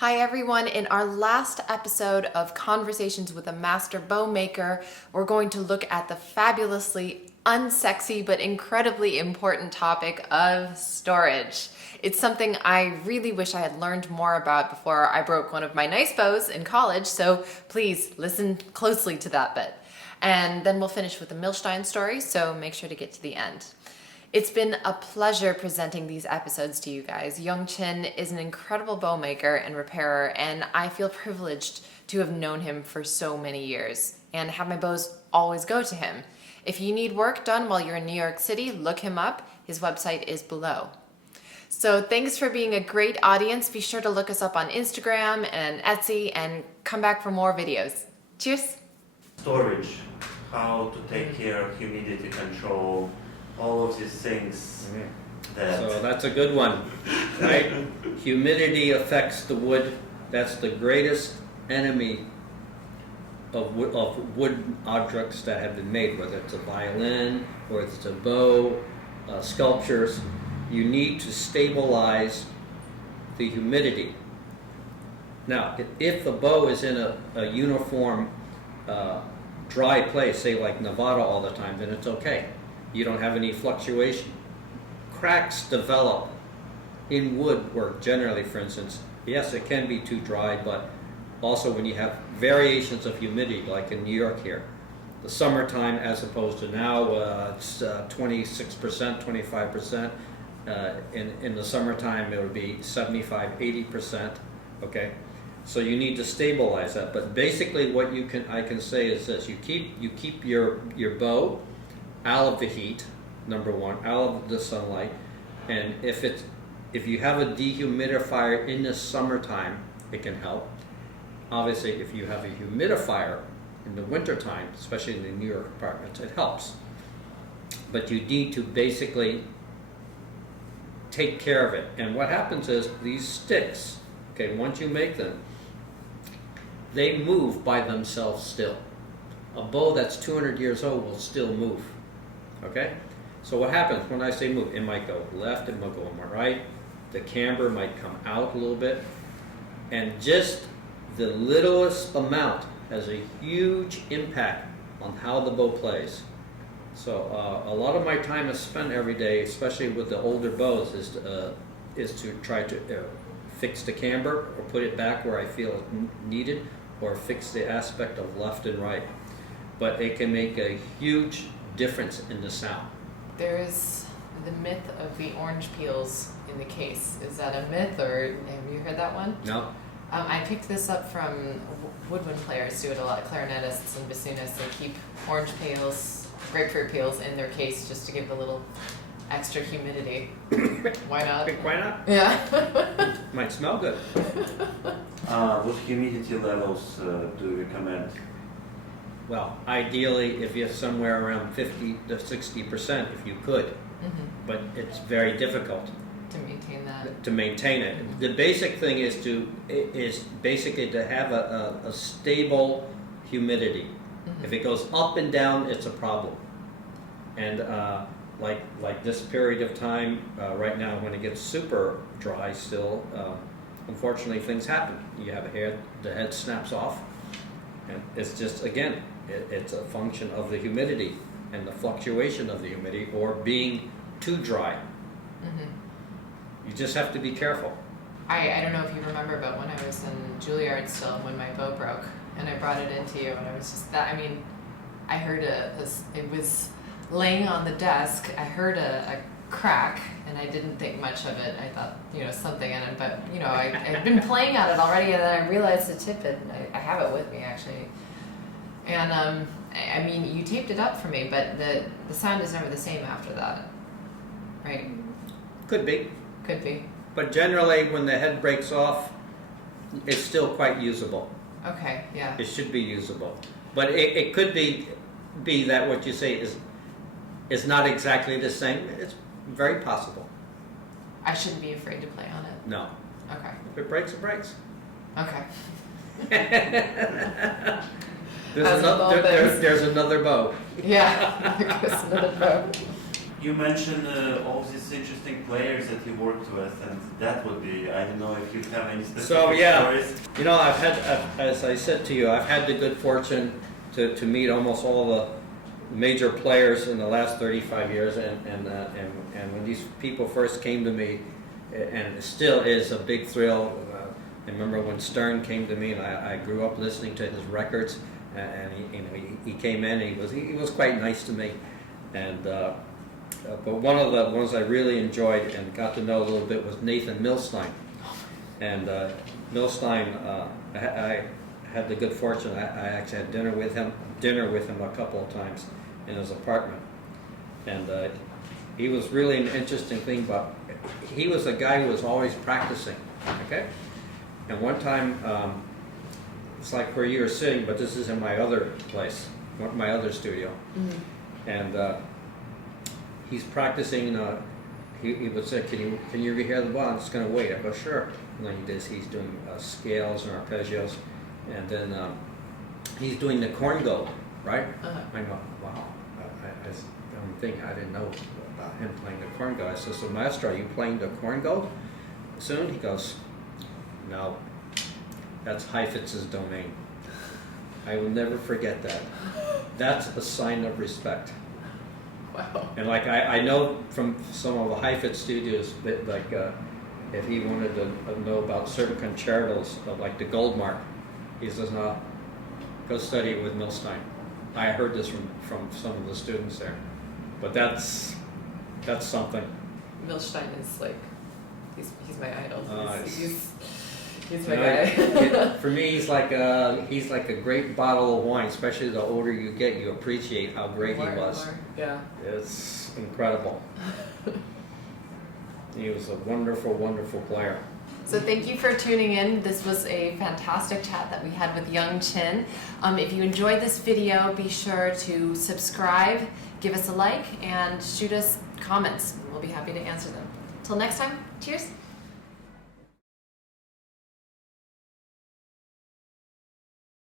Hi everyone, in our last episode of Conversations with a Master Bow Maker, we're going to look at the fabulously unsexy but incredibly important topic of storage. It's something I really wish I had learned more about before I broke one of my nice bows in college, so please listen closely to that bit. And then we'll finish with the Milstein story, so make sure to get to the end. It's been a pleasure presenting these episodes to you guys. Young Chin is an incredible bow maker and repairer, and I feel privileged to have known him for so many years and have my bows always go to him. If you need work done while you're in New York City, look him up. His website is below. So thanks for being a great audience. Be sure to look us up on Instagram and Etsy and come back for more videos. Cheers! Storage, how to take care of humidity control, all of these things that... So that's a good one, right? Humidity affects the wood. That's the greatest enemy of wood objects that have been made, whether it's a violin or it's a bow, sculptures. You need to stabilize the humidity. Now, if a bow is in a uniform dry place, say like Nevada all the time, then it's okay. You don't have any fluctuation. Cracks develop in woodwork generally, for instance. Yes, it can be too dry, but also when you have variations of humidity, like in New York here, the summertime as opposed to now, it's 26%, 25%. In the summertime, it would be 75, 80%. Okay, so you need to stabilize that. But basically, what I can say is this: you keep your bow out of the heat, number one, out of the sunlight, and if you have a dehumidifier in the summertime, it can help. Obviously, if you have a humidifier in the wintertime, especially in the New York apartments, it helps. But you need to basically take care of it. And what happens is these sticks, okay, once you make them, they move by themselves still. A bow that's 200 years old will still move. Okay? So what happens when I say move? It might go left, it might go right, the camber might come out a little bit, and just the littlest amount has a huge impact on how the bow plays. So a lot of my time is spent every day, especially with the older bows, is to try to fix the camber or put it back where I feel it's needed, or fix the aspect of left and right. But it can make a huge difference in the sound. There is the myth of the orange peels in the case. Is that a myth, or have you heard that one? No. I picked this up from woodwind players do it a lot. Clarinetists and bassoonists, they keep orange peels, grapefruit peels in their case just to give a little extra humidity. Why not? Why not? Yeah. Might smell good. What humidity levels do you recommend? Well, ideally, if you're somewhere around 50 to 60%, if you could, but it's very difficult To maintain that. to maintain it. The basic thing is basically to have a stable humidity. If it goes up and down, it's a problem. And like this period of time right now, when it gets super dry still, unfortunately things happen. You have the head snaps off, and it's just, again, it's a function of the humidity and the fluctuation of the humidity, or being too dry. You just have to be careful. I don't know if you remember, but when I was in Juilliard still, when my bow broke, and I brought it into you, and I was just that, I mean, I heard it was laying on the desk, I heard a crack, and I didn't think much of it. I thought, something in it, but, I'd been playing on it already, and then I realized to tip it, and I have it with me, actually. And, I mean, you taped it up for me, but the sound is never the same after that, right? Could be. Could be. But generally, when the head breaks off, it's still quite usable. Okay, yeah. It should be usable. But it could be that what you say is not exactly the same. It's very possible. I shouldn't be afraid to play on it. No. Okay. If it breaks, it breaks. Okay. There's another bow. Yeah, there's another bow. You mentioned all these interesting players that you worked with, and that would be, I don't know if you have any specific stories. You know, as I said to you, I've had the good fortune to meet almost all the major players in the last 35 years, and when these people first came to me, and it still is a big thrill. I remember when Stern came to me, and I grew up listening to his records, and he came in, and he was quite nice to me, and but one of the ones I really enjoyed and got to know a little bit was Nathan Milstein, and Milstein, I had the good fortune. I actually had dinner with him a couple of times in his apartment, and he was really an interesting thing. But he was a guy who was always practicing. Okay, and one time, it's like where you were sitting, but this is in my other place, my other studio, and he's practicing. He would say, "Can you hear the ball?" I'm just going to wait. I go, "Sure." And then he's doing scales and arpeggios, and then he's doing the corn go, right? I go, "Wow." I'm thinking I didn't know about him playing the corn go. I said, "So, Maestro, are you playing the corn go soon?" He goes, "No, that's Heifetz's domain." I will never forget that. That's a sign of respect. Wow. And like I know from some of the Heifetz studios that like if he wanted to know about certain concertos like the Goldmark, he says, "No, go study it with Milstein." I heard this from some of the students there, but that's something. Milstein is like, he's my idol. He's You my know, guy. for me, he's like a great bottle of wine. Especially the older you get, you appreciate how great he was. Yeah. It's incredible. He was a wonderful, wonderful player. So thank you for tuning in. This was a fantastic chat that we had with Young Chin. If you enjoyed this video, be sure to subscribe, give us a like, and shoot us comments. We'll be happy to answer them. Till next time, cheers.